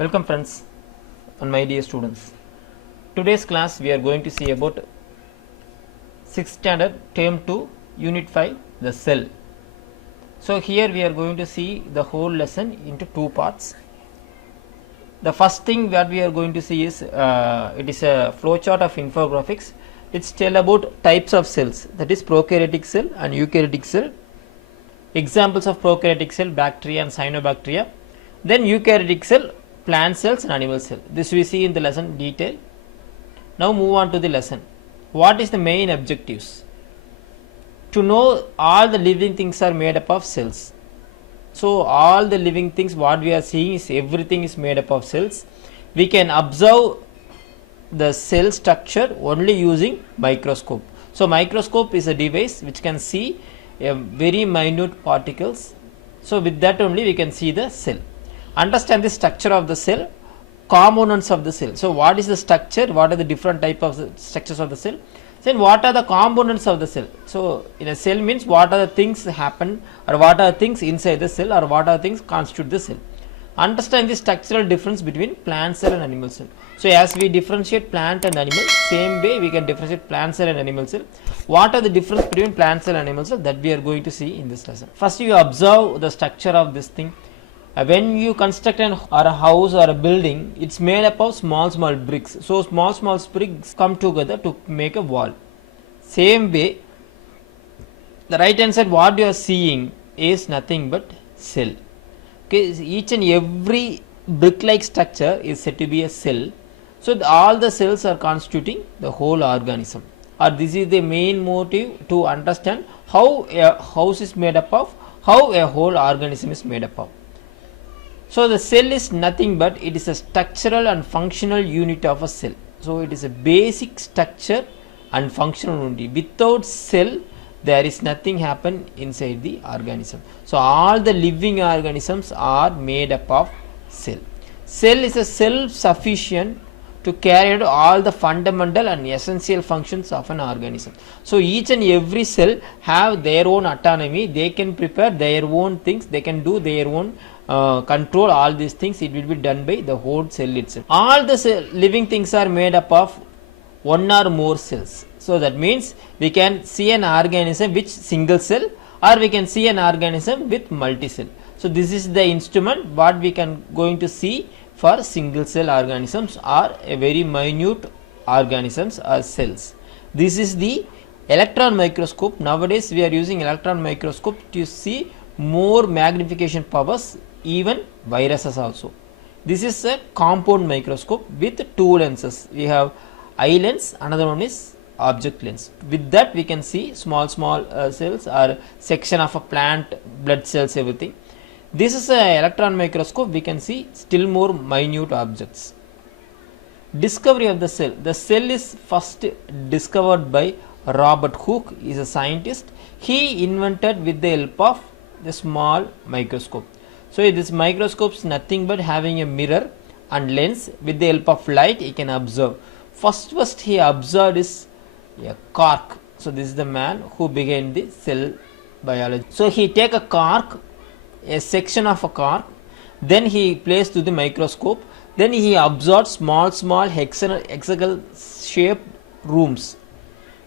Welcome friends and my dear students. Today's class we are going to see about 6th standard term 2 unit 5 the cell. So here we are going to see the whole lesson into two parts. The first thing that we are going to see is it is a flowchart of infographics. It's tell about types of cells, that is prokaryotic cell and eukaryotic cell. Examples of prokaryotic cell, bacteria and cyanobacteria. Then eukaryotic cell, plant cells and animal cell. This we see in the lesson detail. Now move on to the lesson. What is the main objectives? To know all the living things are made up of cells. So all the living things what we are seeing is everything is made up of cells. We can observe the cell structure only using microscope. So microscope is a device which can see a very minute particles. So with that only we can see the cell. Understand the structure of the cell, components of the cell. So what is the structure, what are the different type of the structures of the cell, then what are the components of the cell. So in a cell means what are the things happen or what are things inside the cell or what are things constitute the cell. Understand the structural difference between plant cell and animal cell. So as we differentiate plant and animal, same way we can differentiate plant cell and animal cell. What are the difference between plant cell and animal cell, that we are going to see in this lesson. First you observe the structure of this thing. When you construct a house or a building, it's made up of small bricks. So small bricks come together to make a wall. Same way, the right hand side what you are seeing is nothing but cell. Okay, each and every brick like structure is said to be a cell. So all the cells are constituting the whole organism. Or this is the main motive to understand how a house is made up of, how a whole organism is made up of. So the cell is nothing but it is a structural and functional unit of a cell. So it is a basic structure and functional unit. Without cell there is nothing happen inside the organism. So all the living organisms are made up of cell. Cell is a self-sufficient to carry out all the fundamental and essential functions of an organism. So each and every cell have their own autonomy. They can prepare their own things. They can do their own control all these things. It will be done by the whole cell itself. All the living things are made up of one or more cells. So that means we can see an organism with single cell or we can see an organism with multi cell. So this is the instrument what we can going to see for single cell organisms or a very minute organisms or cells. This is the electron microscope. Nowadays we are using electron microscope to see more magnification powers, even viruses also. This is a compound microscope with two lenses. We have eye lens, another one is object lens. With that we can see small cells or section of a plant, blood cells, everything. This is a electron microscope. We can see still more minute objects. Discovery of the cell. The cell is first discovered by Robert Hooke. He is a scientist. He invented with the help of the small microscope. So this microscope is nothing but having a mirror and lens. With the help of light he can observe. First he observed is a cork. So this is the man who began the cell biology. So he take a cork, a section of a cork, then he placed to the microscope, then he observed small hexagonal shaped rooms.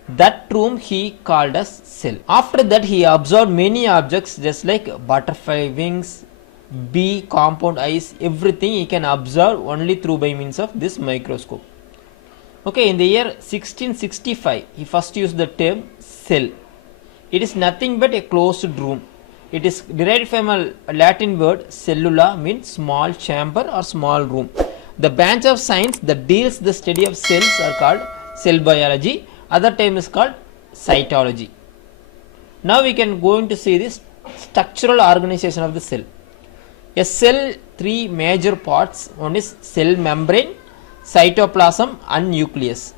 That room he called as cell. After that he observed many objects just like butterfly wings, bee, compound eyes, everything he can observe only through by means of this microscope. Okay, in the year 1665 he first used the term cell. It is nothing but a closed room. It is derived from a Latin word cellula, means small chamber or small room. The branch of science that deals the study of cells are called cell biology. Other term is called cytology. Now we can go into see this structural organization of the cell. A cell, three major parts. One is cell membrane, cytoplasm and nucleus.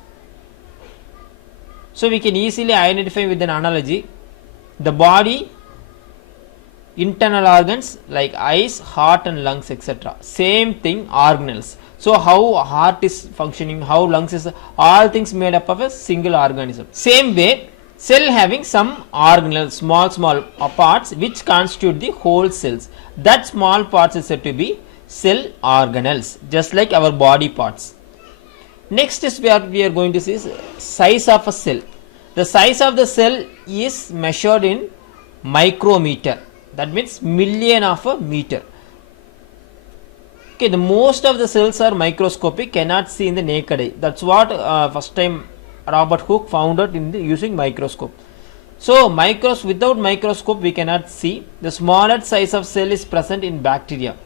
So we can easily identify with an analogy. The body, internal organs like eyes, heart and lungs, etc. Same thing, organelles. So how heart is functioning, how lungs is, all things made up of a single organism. Same way, cell having some organelles, small parts which constitute the whole cells. That small parts is said to be cell organelles, just like our body parts. Next is where we are going to see size of a cell. The size of the cell is measured in micrometer, that means million of a meter. Okay, the most of the cells are microscopic, cannot see in the naked eye. That's what first time Robert Hooke found out in using microscope. So without microscope we cannot see. The smallest size of cell is present in bacteria.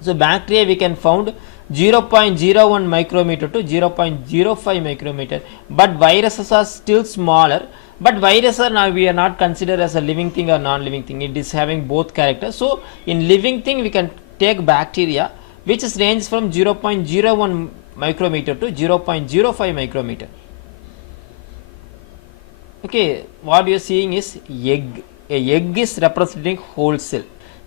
So bacteria we can found 0.01 micrometer to 0.05 micrometer, but viruses are still smaller. But viruses are now we are not considered as a living thing or non-living thing. It is having both characters. So in living thing we can take bacteria, which is ranges from 0.01 micrometer to 0.05 micrometer. Okay, what you are seeing is egg. A egg is representing whole cell.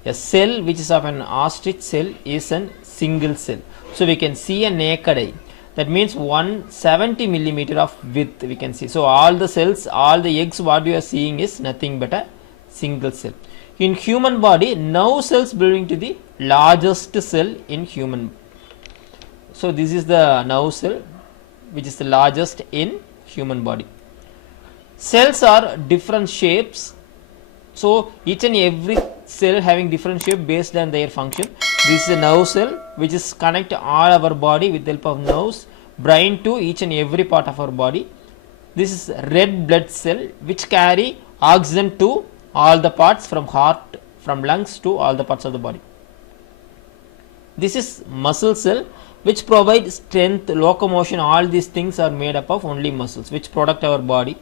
A cell which is of an ostrich cell is a single cell. So we can see a naked eye. That means 170 millimeter of width we can see. So all the cells, all the eggs what you are seeing is nothing but a single cell. In human body, nerve cells belong to the largest cell in human. So this is the nerve cell which is the largest in human body. Cells are different shapes. So each and every cell having different shape based on their function. This is a nerve cell which is connect all our body with the help of nerves, brain to each and every part of our body. This is red blood cell which carry oxygen to all the parts, from heart, from lungs to all the parts of the body. This is muscle cell which provide strength, locomotion, all these things are made up of only muscles which protect our body.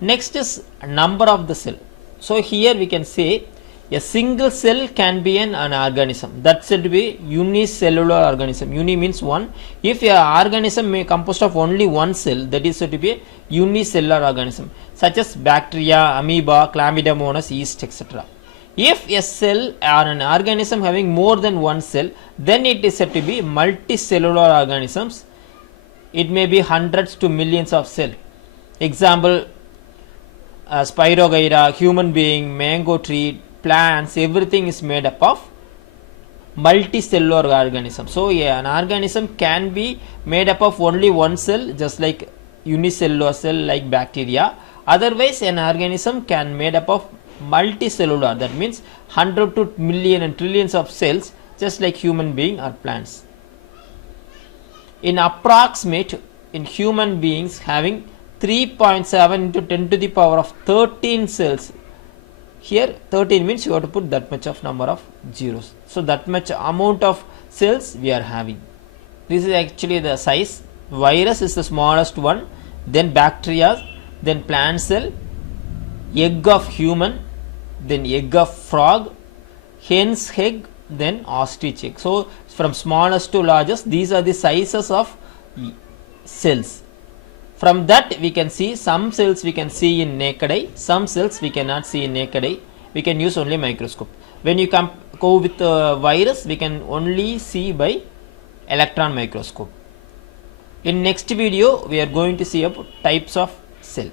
Next is number of the cell. So here we can say a single cell can be an organism. That said to be unicellular organism. Uni means one. If a organism may composed of only one cell, that is said to be a unicellular organism, such as bacteria, amoeba, chlamydomonas, yeast, etc. If a cell or an organism having more than one cell, then it is said to be multicellular organisms. It may be hundreds to millions of cells. Example, Spirogyra, human being, mango tree, plants, everything is made up of multicellular organism. So an organism can be made up of only one cell, just like unicellular cell like bacteria. Otherwise an organism can made up of multicellular, that means 100 to million and trillions of cells, just like human being or plants. In approximate, in human beings having 3.7 into 10 to the power of 13 cells. Here 13 means you have to put that much of number of zeros. So that much amount of cells we are having. This is actually the size. Virus is the smallest one, then bacteria, then plant cell, egg of human, then egg of frog, hen's egg, then ostrich egg. So from smallest to largest, these are the sizes of cells. From that we can see some cells we can see in naked eye, some cells we cannot see in naked eye. We can use only microscope. When you go with virus, we can only see by electron microscope. In next video we are going to see about types of cell.